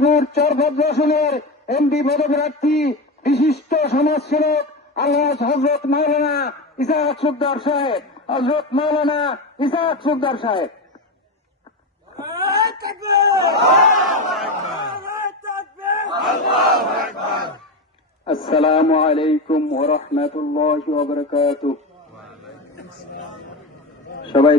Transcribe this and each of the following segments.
রংপুর চরভদ্র আসনের এমপি পদপ্রার্থী, বিশিষ্ট সমাজসেবক আল্লাহ হজরত মাওলানা ইসাহাক সুকদার সাহেব। হজরত মাওলানা ইসাহাক সুকদার সাহেব। আসসালামু আলাইকুম ওরহমতুল্লাহ সবাই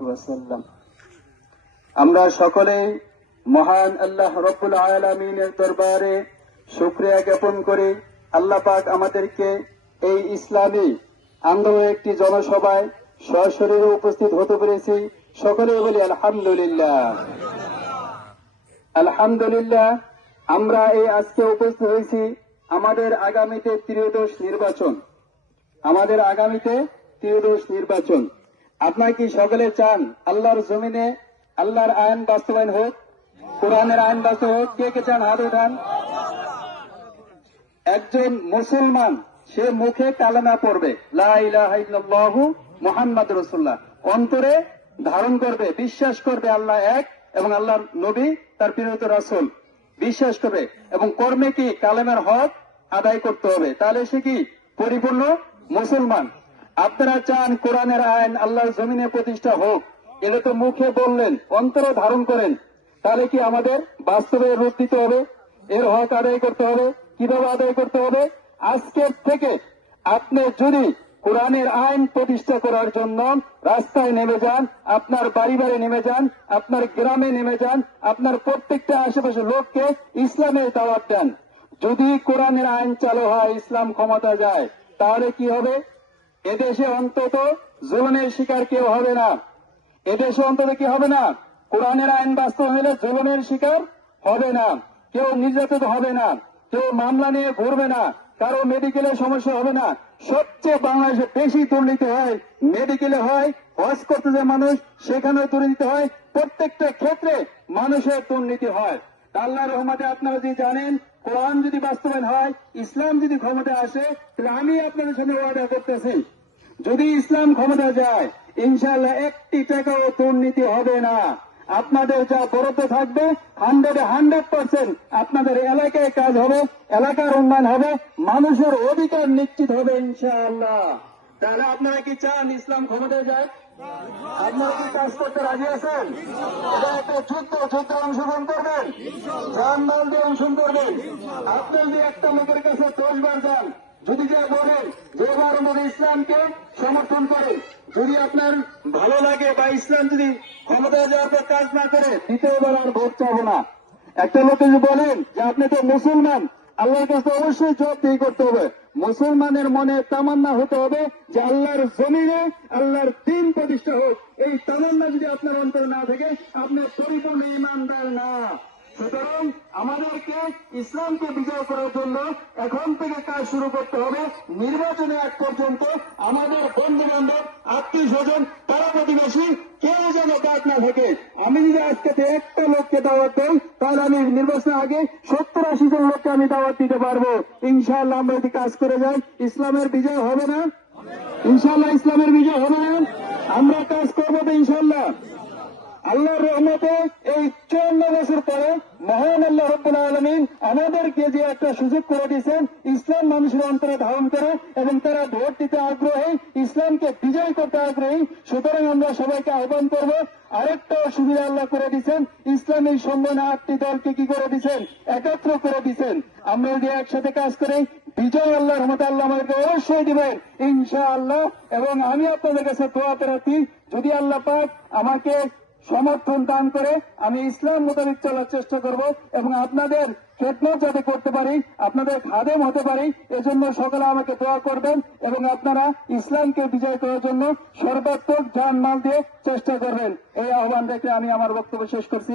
ওয়া সাল্লাম। আমরা সকলেই মহান আল্লাহ রব্বুল আলামিনের দরবারে শুকরিয়া জ্ঞাপন করি। আল্লাহ পাক আমাদেরকে এই ইসলামী আন্দোলনের একটি জনসভায় সশরীরে উপস্থিত হতে পেরেছি। সকলে বলি, আলহামদুলিল্লাহ। আলহামদুলিল্লাহ, আমরা এই আজকে উপস্থিত হয়েছি আমাদের আগামীতে ত্রিয়োদশ নির্বাচন। আমাদের আগামীতে ত্রিয়োদশ নির্বাচন। আপনার কি সকলে চান, আল্লাহর জমিনে আল্লাহর আইন বাস্তবায়ন হোক, কোরআনের আইন বাস্তব হোক? কে কে চান হাত উঠান? একজন মুসলমান সে মুখে কালেমা পড়বে ইলাহা ইল্লাল্লাহু অন্তরে ধারণ করবে, বিশ্বাস করবে আল্লাহ এক এবং আল্লাহর নবী তার প্রিয়ত রাসূল। বিশ্বাস করবে এবং কর্মে কি কালেমার হক আদায় করতে হবে? তাহলে সে কি পরিপূর্ণ মুসলমান? আপনারা চান কোরআনের আইন আল্লাহর জমিনে প্রতিষ্ঠা হোক। এটা তো মুখে বললেন, অন্তরে ধারণ করেন। তাহলে কি আমাদের বাস্তবে রূপ দিতে হবে? এর হক আদায় করতে হবে? কীভাবে আদায় করতে হবে? আজকের থেকে আপনি যদি কোরআনের আইন প্রতিষ্ঠা করার জন্য রাস্তায় নেমে যান, আপনার বাড়ি বাড়ি নেমে যান, আপনার গ্রামে নেমে যান, আপনার প্রত্যেকটা আশেপাশে লোককে ইসলামের দাওয়াত দেন। যদি কোরআনের আইন চালু হয়, ইসলাম ক্ষমতা যায়, তাহলে কি হবে? এদেশে অন্তত জুলুমের শিকার কেউ হবে না। এদেশে অন্তত কি হবে না? কোরআনের আইন বাস্তব হলে জুলুমের শিকার হবে না। কেউ নির্যাতিত হবে না। কেউ মামলা নিয়ে ঘুরবে না। কারও মেডিকেলের সমস্যা হবে না। সবচেয়ে বাংলাদেশে বেশি দুর্নীতি হয় মেডিকেলে হয় হজ করতে যে মানুষ, সেখানেও দুর্নীতি হয়। প্রত্যেকটা ক্ষেত্রে মানুষের দুর্নীতি হয়। আল্লাহ রহমতে আপনারা যদি জানেন, কোরআন যদি বাস্তবায়ন হয়, ইসলাম যদি ক্ষমতায় আসে, তাহলে আমি আপনাদের সামনে ওয়াদা করতেছি। যদি ইসলাম ক্ষমতা যায় ইনশাল্লাহ একটি টাকাও দুর্নীতি হবে না। আপনাদের যা বরাদ্দ থাকবে হান্ড্রেড হান্ড্রেড পার্সেন্ট আপনাদের এলাকায় কাজ হবে, এলাকার উন্নয়ন হবে, মানুষের অধিকার নিশ্চিত হবে, ইনশাআল্লাহ। তাহলে আপনারা কি চান ইসলাম ক্ষমতায় যায়? আপনারা কি কাজ করতে রাজি আছেন? এটা একটা অংশগ্রহণ করবেন। যান মাল দিয়ে অংশগ্রহণ করবেন। আপনি যদি একটা লোকের কাছে দশবার যান, যদি যা বলেন, যে আমাদের ইসলামকে সমর্থন করে যদি আপনার ভালো লাগে বা ইসলাম যদি ক্ষমতায় যাওয়ার পর কাজ না করে, দ্বিতীয়বার আর ভোট চাবো না। একটা লোক যদি বলেন যে আপনি তো মুসলমান, আল্লাহর কাছে অবশ্যই জবাব দিয়ে করতে হবে। মুসলমানের মনে তামান্না হতে হবে যে আল্লাহর জমিনে, আল্লাহর দিন প্রতিষ্ঠা হোক। এই তামান্না যদি আপনার অন্তরে না থাকে আপনি পরিপূর্ণ ইমানদার না। সুতরাং আমাদেরকে ইসলামকে বিজয় করার জন্য এখন থেকে কাজ শুরু করতে হবে। নির্বাচনের এক পর্যন্ত আমাদের বন্ধু বান্ধব আত্মীয় স্বজন তারা প্রতিবেশী কেউ যেন বাদ না থাকে। আমি যদি আজকে একটা লোককে দাওয়াত দেই, তাহলে আমি নির্বাচনের আগে সত্তর আশি জন লোককে আমি দাওয়াত দিতে পারব। ইনশাআল্লাহ আমরা যদি কাজ করে যাই। ইসলামের বিজয় হবে না? ইনশাআল্লাহ ইসলামের বিজয় হবে না? আমরা কাজ করব তো ইনশাআল্লাহ। আল্লাহর রহমতে এই চুয়ান্ন বছর পরে মহান আল্লাহ রব্বুল আলমিন আমাদেরকে যে একটা সুযোগ করে দিয়েছেন, ইসলাম মানুষের অন্তরে ধারণ করে এবং তারা ভোট দিতে আগ্রহী, ইসলামকে বিজয় করতে আগ্রহী, সুতরাং আমরা সবাইকে আহ্বান করব, আরেকটা সুবিধা আল্লাহ করে দিচ্ছেন ইসলামের সম্মান আটটি দলকে কি করে দিচ্ছেন একত্র করে দিচ্ছেন আমরা যদি একসাথে কাজ করি, বিজয় আল্লাহ রহমতে আল্লাহ আমাদেরকে অবশ্যই দিবেন ইনশা আল্লাহ এবং আমি আপনাদের কাছে দোয়া প্রার্থী, যদি আল্লাহ পাক আমাকে সমর্থন দান করে আমি ইসলাম মোতাবেক চলার চেষ্টা করব এবং আপনাদের খেদমত যাতে করতে পারি, আপনাদের খাদেম হতে পারি, এজন্য সকালে আমাকে দোয়া করবেন এবং আপনারা ইসলামকে বিজয় করার জন্য সর্বাত্মক যান মাল দিয়ে চেষ্টা করবেন। এই আহ্বান রেখে আমি আমার বক্তব্য শেষ করছি।